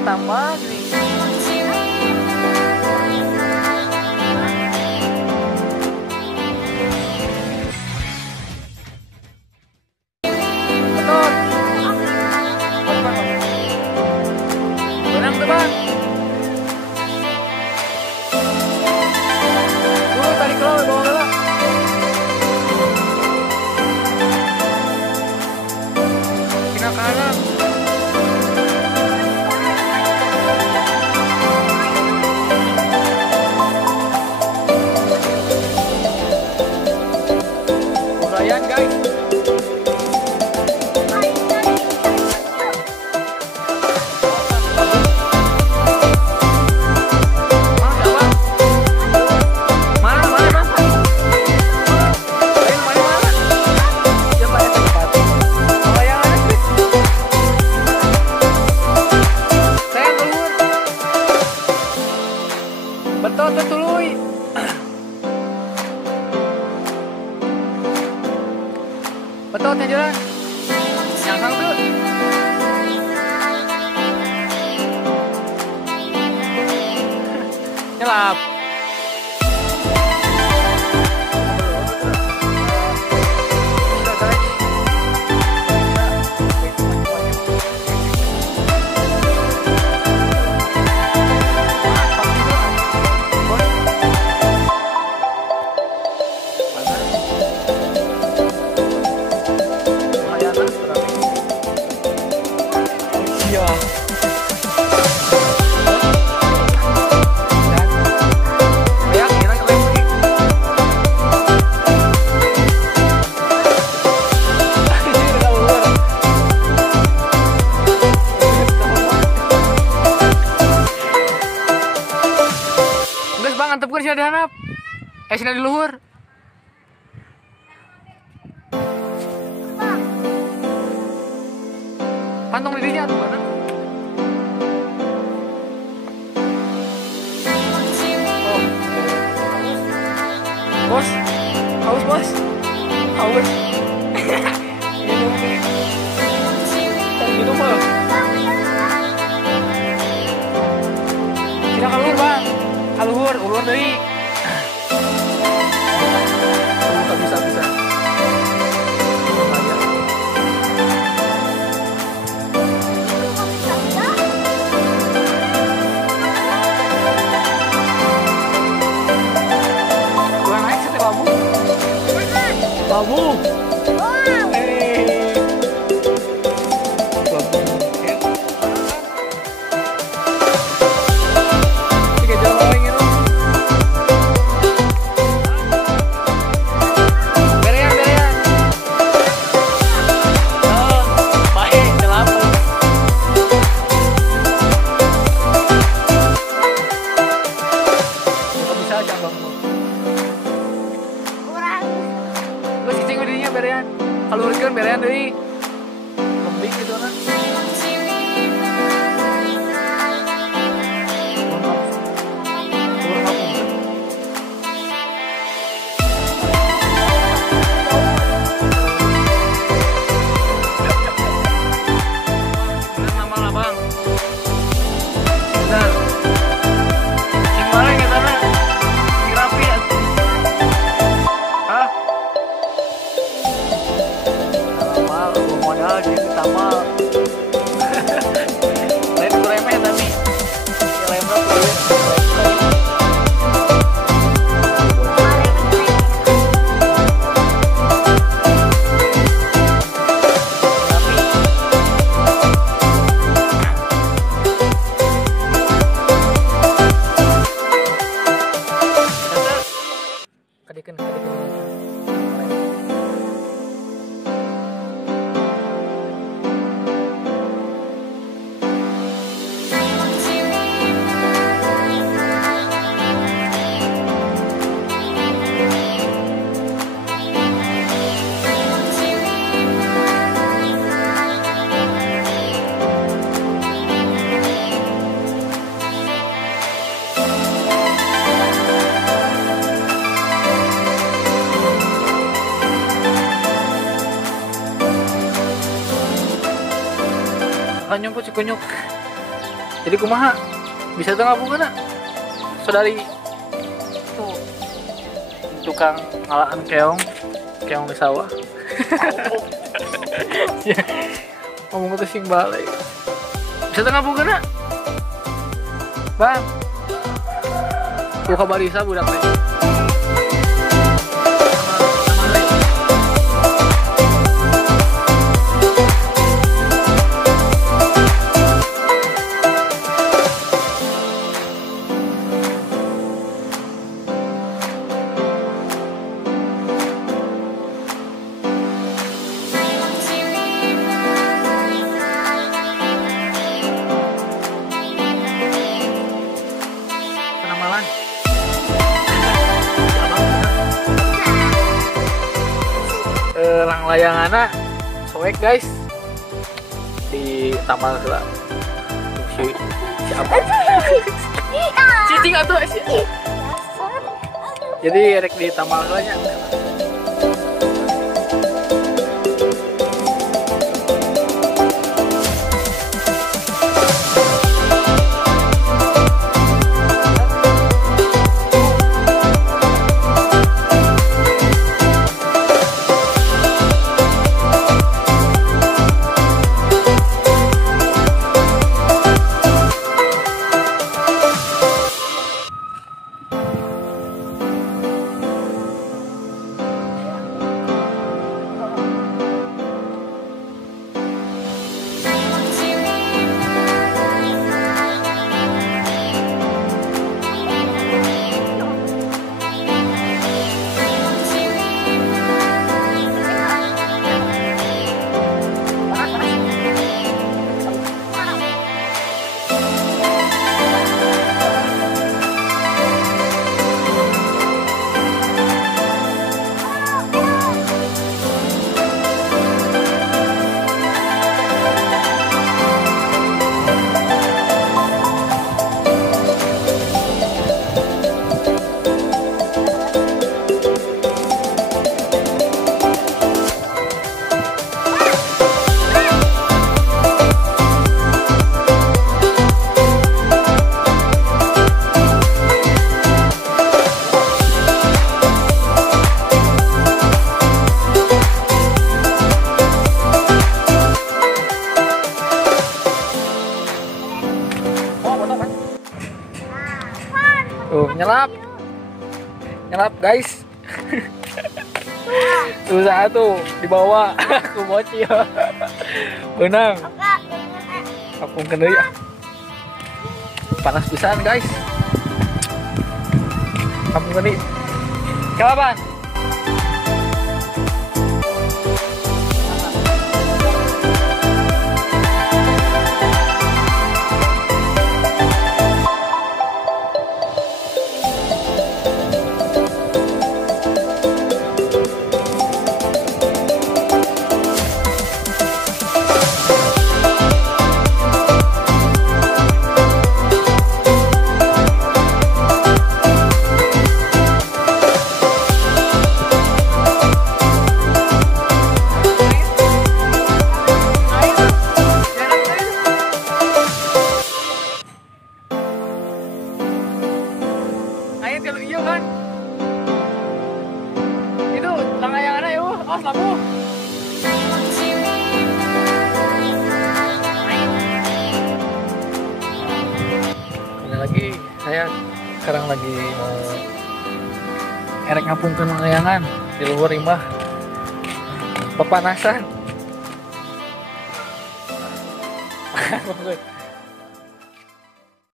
Tambah nih. Betul. Benang teman. Dulu tadi kalau bawa dulu. Kena kanan. Lumayan guys. Betul tetului. Betul jalan. Jangan tuh. Nyelap. Antep kan sih ada hanap. Sih di luhur. Pantong dirinya tuh mana? Oh. Bos. Haus bos. Haus. Minum. Minum apa? Silakan luhur bang. Luhur, ulur dari. Bisa. Gua naik setelah labu. Labu. Kalau urutkan berean dari lembik gitu kan. Nama bang. Benar. Cing mana kita na? Rapi ya. Hah? Modal gitu tamal. Lain remeh tapi remeh kulit. Kadikan. kanyong ku cikunyuk. Jadi kumaha bisa teu ngabungkeun saudari tuh tukang ngalaan keong di sawah. Ngomong itu sing balik bisa tengah bukan nak bang buka barisa budak teh lang layangana soek guys di taman lah si apa cicing atuh si jadi rek di taman lah nya nyelap guys. Usaha tuh dibawa aku bocil benang kampung kendari panas pisan guys kampung kendari kapan lagi saya sekarang lagi mau erek ngampungkeun Lalayangan di luar imah pepanasan